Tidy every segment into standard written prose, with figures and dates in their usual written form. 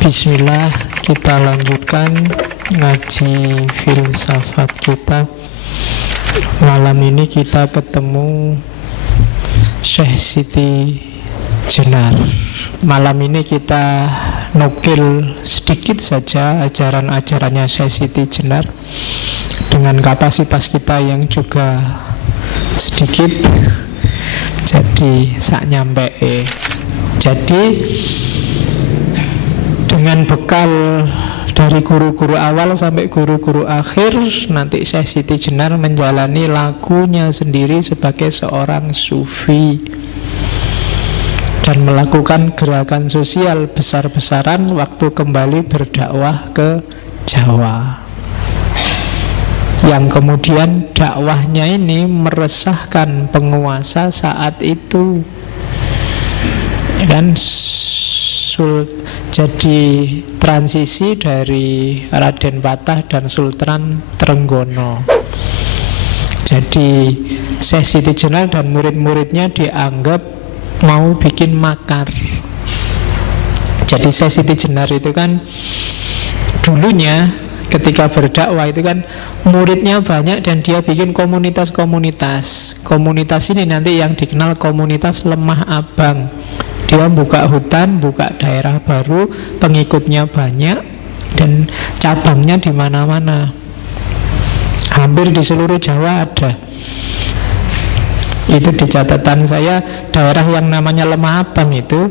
Bismillah, kita lanjutkan ngaji filsafat kita. Malam ini kita ketemu Syekh Siti Jenar. Malam ini kita nukil sedikit saja ajaran-ajarannya Syekh Siti Jenar dengan kapasitas kita yang juga sedikit. Jadi sak nyampe. Jadi dengan bekal dari guru-guru awal sampai guru-guru akhir, nanti Syekh Siti Jenar menjalani lakunya sendiri sebagai seorang sufi dan melakukan gerakan sosial besar-besaran waktu kembali berdakwah ke Jawa, yang kemudian dakwahnya ini meresahkan penguasa saat itu. Dan jadi transisi dari Raden Patah dan Sultan Trenggono. Jadi Syekh Siti Jenar dan murid-muridnya dianggap mau bikin makar. Jadi Syekh Siti Jenar itu kan dulunya ketika berdakwah itu kan muridnya banyak dan dia bikin komunitas-komunitas. Komunitas ini nanti yang dikenal komunitas lemah abang. Dia buka hutan, buka daerah baru, pengikutnya banyak dan cabangnya di mana-mana. Hampir di seluruh Jawa ada. Itu di catatan saya, daerah yang namanya lemah abang itu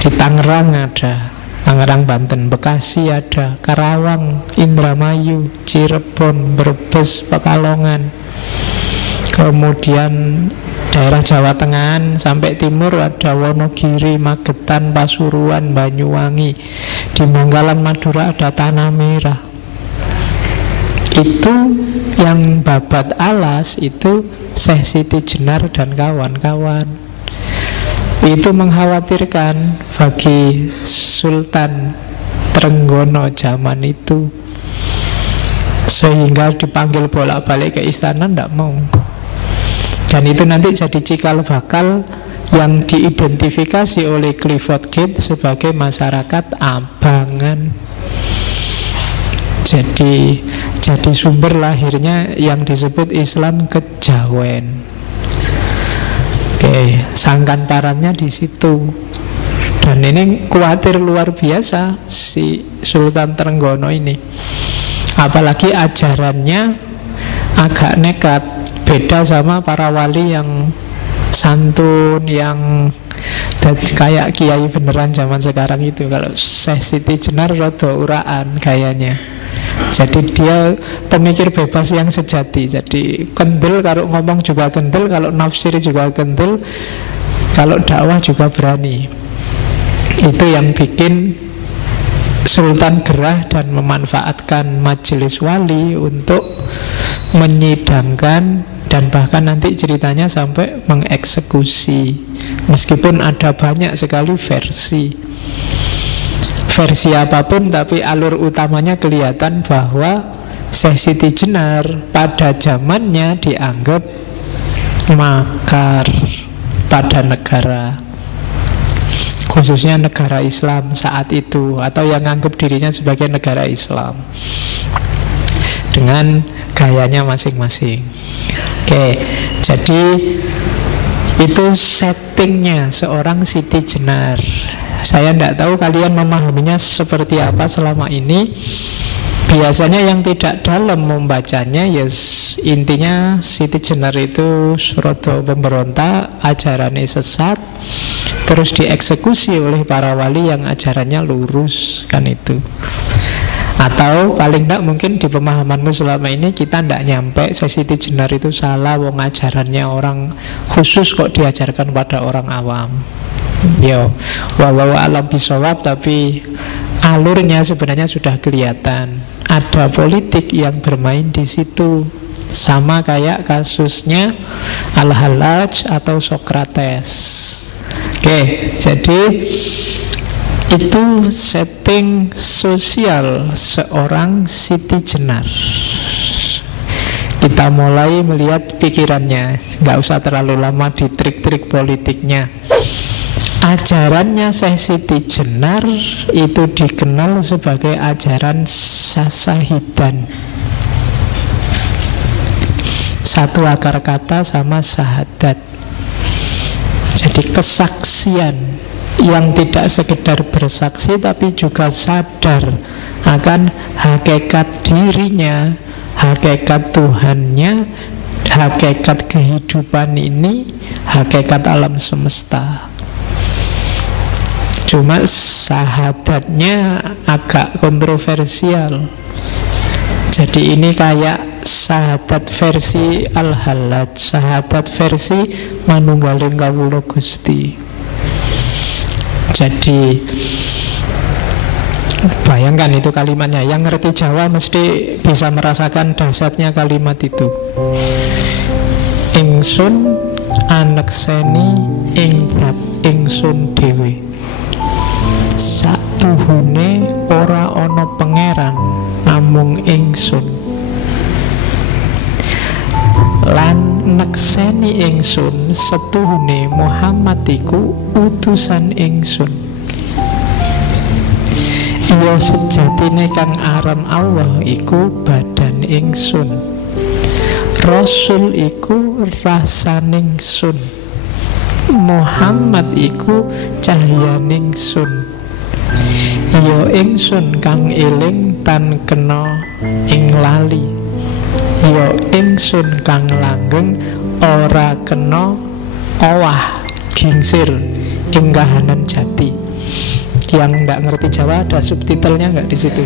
di Tangerang ada, Tangerang Banten, Bekasi ada, Karawang, Indramayu, Cirebon, Brebes, Pekalongan. Kemudian daerah Jawa Tengah sampai timur ada Wonogiri, Magetan, Pasuruan, Banyuwangi. Di Bangkalan, Madura ada Tanah Merah. Itu yang babat alas itu Syekh Siti Jenar dan kawan-kawan. Itu mengkhawatirkan bagi Sultan Trenggono zaman itu, sehingga dipanggil bolak-balik ke istana, tidak mau. Dan itu nanti jadi cikal bakal yang diidentifikasi oleh Clifford Gate sebagai masyarakat abangan. Jadi sumber lahirnya yang disebut Islam kejawen. Oke, sangkan parannya di situ. Dan ini khawatir luar biasa si Sultan Trenggono ini. Apalagi ajarannya agak nekat, beda sama para wali yang santun, yang kayak kiai beneran zaman sekarang itu. Kalau Syekh Siti Jenar rada uraan gayanya. Jadi dia pemikir bebas yang sejati. Jadi kendel, kalau ngomong juga kendel, kalau nafsir juga kendel, kalau dakwah juga berani. Itu yang bikin Sultan gerah dan memanfaatkan majelis wali untuk menyidangkan dan bahkan nanti ceritanya sampai mengeksekusi. Meskipun ada banyak sekali versi apapun, tapi alur utamanya kelihatan bahwa Syekh Siti Jenar pada zamannya dianggap makar pada negara, khususnya negara Islam saat itu, atau yang anggap dirinya sebagai negara Islam dengan gayanya masing-masing. Oke, jadi itu settingnya seorang Siti Jenar. Saya tidak tahu kalian memahaminya seperti apa selama ini. Biasanya yang tidak dalam membacanya, yes, intinya Siti Jenar itu surodo pemberontak, ajarannya sesat, terus dieksekusi oleh para wali yang ajarannya lurus, kan itu. Atau paling tidak mungkin di pemahamanmu selama ini kita tidak nyampe Siti Jenar itu salah, wong ajarannya orang khusus kok diajarkan pada orang awam. Yo, walau alam bisawab, tapi alurnya sebenarnya sudah kelihatan. Ada politik yang bermain di situ, sama kayak kasusnya Al-Hallaj atau Sokrates. Oke, jadi itu setting sosial seorang Siti Jenar. Kita mulai melihat pikirannya, nggak usah terlalu lama di trik-trik politiknya. Ajarannya Syekh Siti Jenar itu dikenal sebagai ajaran sasahidan. Satu akar kata sama syahadat. Jadi kesaksian yang tidak sekedar bersaksi tapi juga sadar akan hakikat dirinya, hakikat Tuhannya, hakikat kehidupan ini, hakikat alam semesta. Cuma syahadatnya agak kontroversial. Jadi ini kayak syahadat versi Al-Hallaj, syahadat versi Manunggaling Kawula Gusti. Jadi bayangkan itu kalimatnya. Yang ngerti Jawa mesti bisa merasakan dahsyatnya kalimat itu. Ingsun anekseni ing dat ingsun dhewe. Satuhune ora ana pangeran namung ingsun. Lan nekseni ingsun setuhune Muhammad iku utusan ingsun. Iya sejatine kang aran Allah iku badan ingsun. Rasul iku rasaning sun. Muhammad iku cahyaning sun. Ya ingsun kang eling tan kena ing lali. Ya ingsun kang langgeng ora kena owah gingsir ing kahanan jati. Yang nggak ngerti Jawa ada subtitlenya nggak di situ?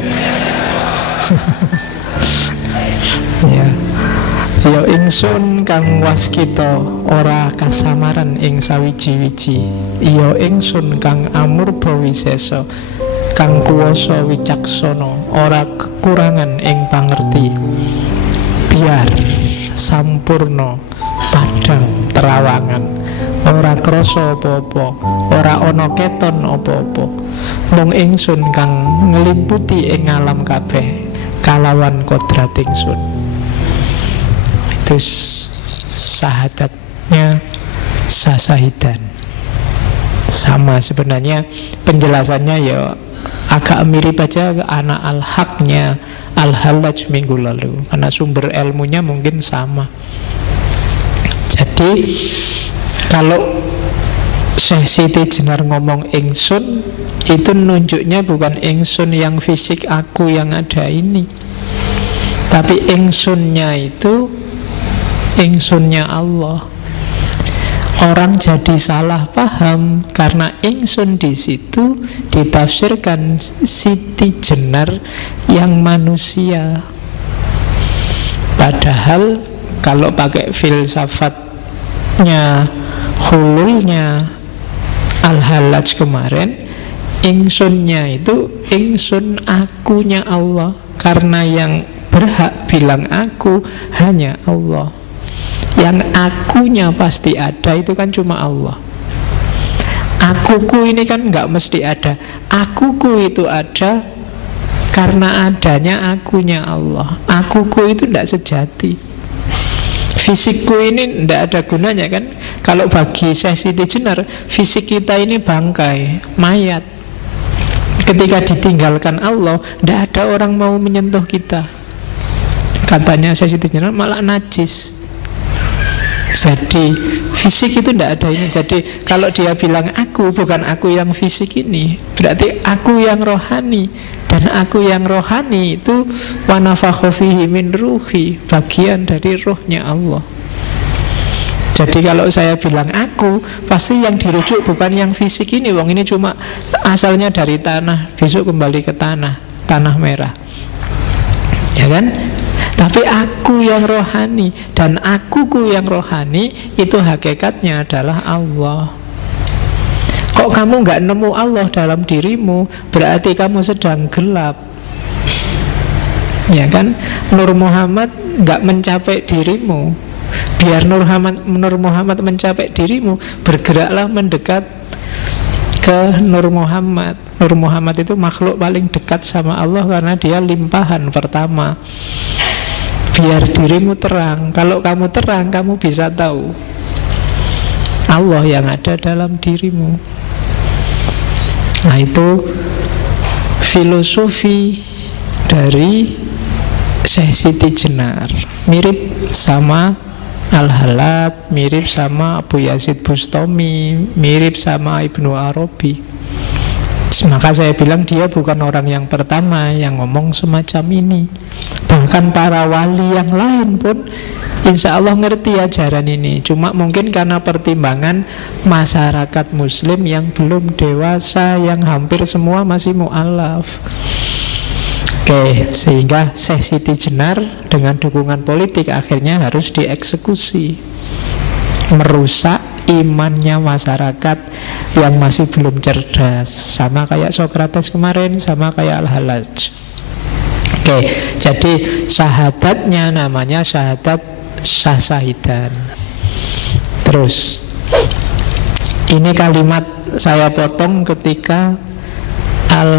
Ya. Ya ingsun kang waskita ora kasamaran ing sawiji-wiji. Ya ingsun kang amurba wisesa kang kuwasa wicaksana ora kekurangan ing pangerti. Biar sampurna padang terawangan ora krasa apa-apa, ora ana keton apa-apa. Mung ingsun kang nglimputi ing alam kabeh kalawan kodrat ingsun. Itu syahadatnya sasahidan. Sama sebenarnya penjelasannya ya agak mirip aja ke anak al-haqnya Al-Hallaj minggu lalu, karena sumber ilmunya mungkin sama. Jadi kalau Syekh Siti Jenar ngomong ingsun, itu nunjuknya bukan ingsun yang fisik aku yang ada ini, tapi ingsunnya itu ingsunnya Allah. Orang jadi salah paham karena ingsun di situ ditafsirkan Siti Jenar yang manusia. Padahal kalau pakai filsafatnya hululnya Al-Hallaj kemarin, ingsunnya itu ingsun akunya Allah. Karena yang berhak bilang aku hanya Allah. Yang akunya pasti ada itu kan cuma Allah. Akuku ini kan nggak mesti ada. Akuku itu ada karena adanya akunya Allah. Akuku itu tidak sejati. Fisikku ini tidak ada gunanya kan. Kalau bagi Syekh Siti Jenar, fisik kita ini bangkai, mayat. Ketika ditinggalkan Allah, tidak ada orang mau menyentuh kita. Katanya Syekh Siti Jenar malah najis. Jadi fisik itu tidak ada ini. Jadi kalau dia bilang aku, bukan aku yang fisik ini, berarti aku yang rohani. Dan aku yang rohani itu wa nafakha fihi min ruhi, bagian dari rohnya Allah. Jadi kalau saya bilang aku, pasti yang dirujuk bukan yang fisik ini. Wong ini cuma asalnya dari tanah, besok kembali ke tanah, tanah merah. Ya kan? Tapi aku yang rohani, dan akuku yang rohani itu hakikatnya adalah Allah. Kok kamu nggak nemu Allah dalam dirimu, berarti kamu sedang gelap. Ya kan? Nur Muhammad nggak mencapai dirimu. Biar Nur Muhammad mencapai dirimu, bergeraklah mendekat ke Nur Muhammad. Nur Muhammad itu makhluk paling dekat sama Allah karena dia limpahan pertama. Biar dirimu terang. Kalau kamu terang, kamu bisa tahu Allah yang ada dalam dirimu. Nah, itu filosofi dari Syekh Siti Jenar. Mirip sama Al-Halab, mirip sama Abu Yazid Bustami, mirip sama Ibnu Arabi. Maka saya bilang dia bukan orang yang pertama yang ngomong semacam ini. Bahkan para wali yang lain pun insya Allah ngerti ajaran ini. Cuma mungkin karena pertimbangan masyarakat muslim yang belum dewasa, yang hampir semua masih mu'alaf. Oke, sehingga Syekh Siti Jenar dengan dukungan politik akhirnya harus dieksekusi, merusak imannya masyarakat yang masih belum cerdas. Sama kayak Sokrates kemarin, sama kayak Al-Halaj. Oke, jadi syahadatnya namanya syahadat syahsahidan. Terus ini kalimat saya potong ketika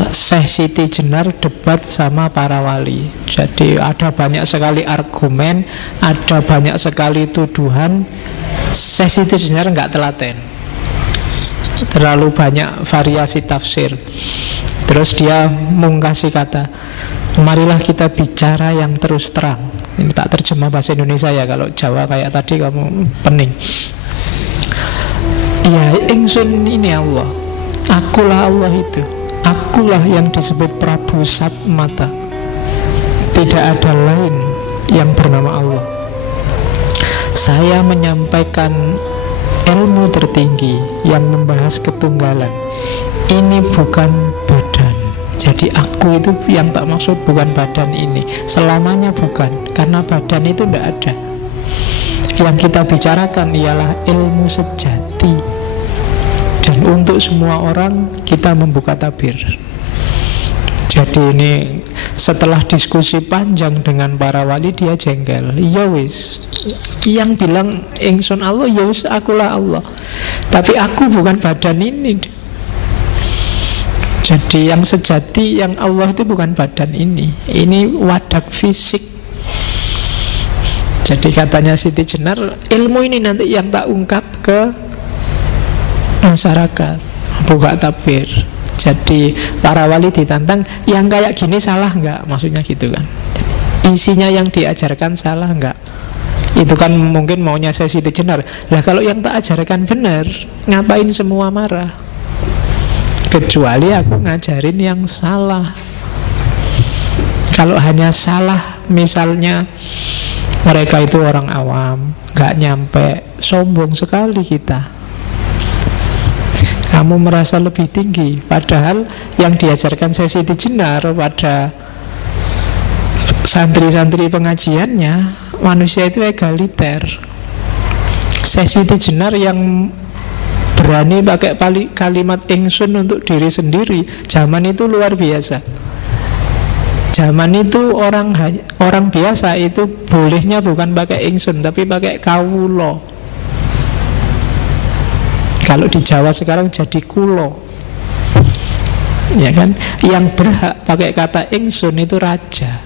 Syekh Siti Jenar debat sama para wali. Jadi ada banyak sekali argumen, ada banyak sekali tuduhan. Syekh Siti Jenar nggak telaten, terlalu banyak variasi tafsir. Terus dia mengkasih kata, marilah kita bicara yang terus terang. Ini tak terjemah bahasa Indonesia ya, kalau Jawa kayak tadi kamu pening. Ya, ingsun ini Allah, akulah Allah itu. Akulah yang disebut Prabu Satmata. Tidak ada lain yang bernama Allah. Saya menyampaikan ilmu tertinggi yang membahas ketunggalan. Ini bukan badan. Jadi aku itu yang tak maksud bukan badan ini. Selamanya bukan, karena badan itu tidak ada. Yang kita bicarakan ialah ilmu sejati. Dan untuk semua orang kita membuka tabir. Jadi ini setelah diskusi panjang dengan para wali, dia jengkel. Ya wis, yang bilang ingsun Allah, ya wis akulah Allah. Tapi aku bukan badan ini. Jadi yang sejati, yang Allah itu bukan badan ini. Ini wadak fisik. Jadi katanya Siti Jenar, ilmu ini nanti yang tak ungkap ke masyarakat, buka tabir. Jadi para wali ditantang, yang kayak gini salah nggak? Maksudnya gitu kan. Isinya yang diajarkan salah nggak? Itu kan mungkin maunya saya Siti Jenar. Lah kalau yang tak ajarkan benar, ngapain semua marah? Kecuali aku ngajarin yang salah. Kalau hanya salah, misalnya mereka itu orang awam, nggak nyampe, sombong sekali kita. Kamu merasa lebih tinggi, padahal yang diajarkan Siti Jenar pada santri-santri pengajiannya, manusia itu egaliter. Siti Jenar yang berani pakai kalimat ingsun untuk diri sendiri, zaman itu luar biasa. Zaman itu orang biasa itu bolehnya bukan pakai ingsun, tapi pakai kawulo. Kalau di Jawa sekarang jadi kulo, ya kan? Yang berhak pakai kata ingsun itu raja.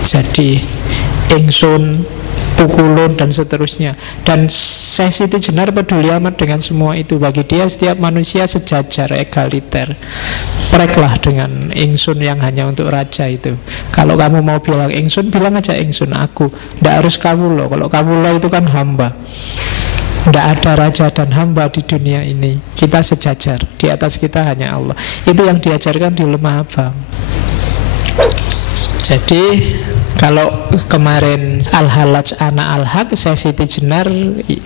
Jadi ingsun, pukulun dan seterusnya. Dan Syekh Siti Jenar peduli amat dengan semua itu. Bagi dia setiap manusia sejajar, egaliter. Pereklah dengan ingsun yang hanya untuk raja itu. Kalau kamu mau bilang ingsun, bilang aja ingsun aku. Tidak harus kawulo. Kalau kawulo itu kan hamba. Tidak ada raja dan hamba di dunia ini. Kita sejajar, di atas kita hanya Allah. Itu yang diajarkan di Lemah Abang. Jadi kalau kemarin Al-Halaj anak Al-Haq, Syekh Siti Jenar,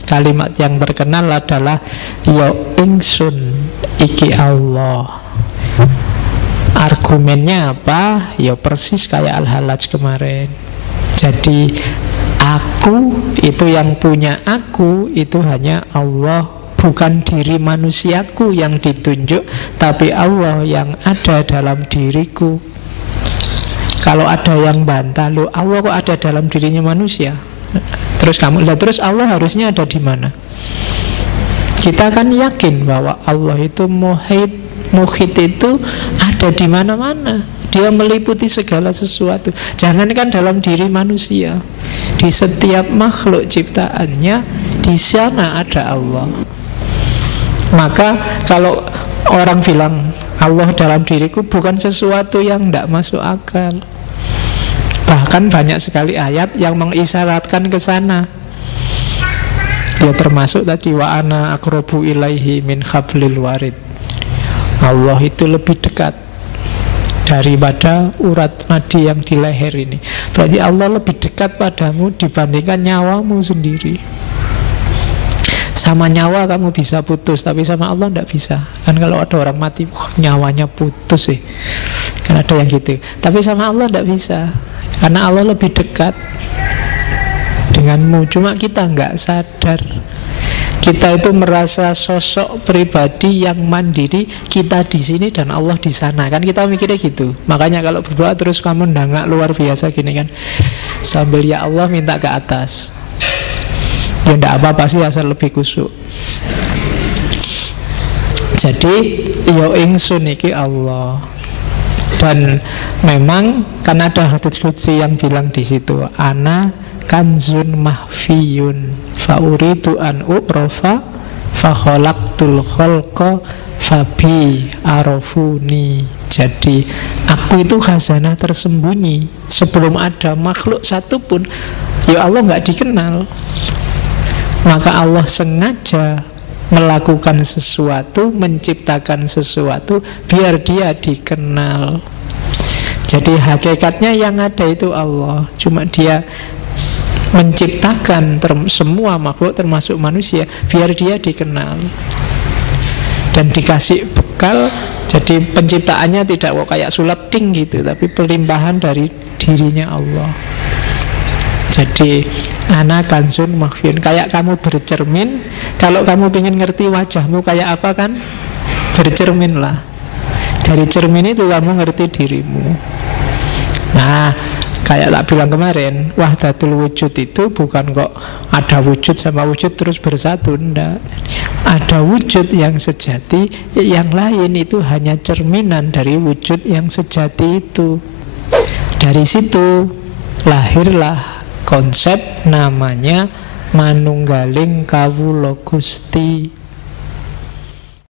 kalimat yang terkenal adalah ya ingsun iki Allah. Argumennya apa? Ya persis kayak Al-Halaj kemarin. Jadi aku itu, yang punya aku itu hanya Allah, bukan diri manusiaku yang ditunjuk, tapi Allah yang ada dalam diriku. Kalau ada yang bantah, loh Allah kok ada dalam dirinya manusia? Terus kamu lihat, terus Allah harusnya ada di mana? Kita kan yakin bahwa Allah itu muhit itu ada di mana-mana. Dia meliputi segala sesuatu. Jangankan dalam diri manusia, di setiap makhluk ciptaannya, di sana ada Allah. Maka kalau orang bilang Allah dalam diriku, bukan sesuatu yang tidak masuk akal. Bahkan banyak sekali ayat yang mengisyaratkan ke sana. Ya termasuk tadi wa ana aqrabu ilaihi min hablil warid. Allah itu lebih dekat daripada urat nadi yang di leher ini. Berarti Allah lebih dekat padamu dibandingkan nyawamu sendiri. Sama nyawa kamu bisa putus, tapi sama Allah tidak bisa. Kan kalau ada orang mati, nyawanya putus sih. Kan ada yang gitu. Tapi sama Allah tidak bisa, karena Allah lebih dekat denganmu. Cuma kita nggak sadar. Kita itu merasa sosok pribadi yang mandiri, kita di sini dan Allah di sana. Kan kita mikirnya gitu. Makanya kalau berdoa terus kamu ndangak luar biasa gini kan, sambil ya Allah minta ke atas. Ya enggak apa-apa sih, asal lebih kusuk. Jadi yo ingsun iki Allah. Dan memang kan ada hadits qudsi yang bilang di situ, ana kanzun mahfiyun fa uridu an u'rafa fa khalaqtul khalqa fabi arafuni. Jadi aku itu khazanah tersembunyi, sebelum ada makhluk satupun ya Allah nggak dikenal. Maka Allah sengaja melakukan sesuatu, menciptakan sesuatu biar dia dikenal. Jadi hakikatnya yang ada itu Allah, cuma dia menciptakan semua makhluk termasuk manusia biar dia dikenal dan dikasih bekal. Jadi penciptaannya tidak kok kayak sulap ting gitu, tapi pelimpahan dari dirinya Allah. Jadi ana kanzun makhfiyun, kayak kamu bercermin. Kalau kamu ingin ngerti wajahmu kayak apa kan, bercerminlah. Dari cermin itu kamu ngerti dirimu. Nah, kayak tak bilang kemarin, wahdatul wujud itu bukan kok ada wujud sama wujud terus bersatu, enggak. Ada wujud yang sejati, yang lain itu hanya cerminan dari wujud yang sejati itu. Dari situ lahirlah konsep namanya manunggaling kawula Gusti.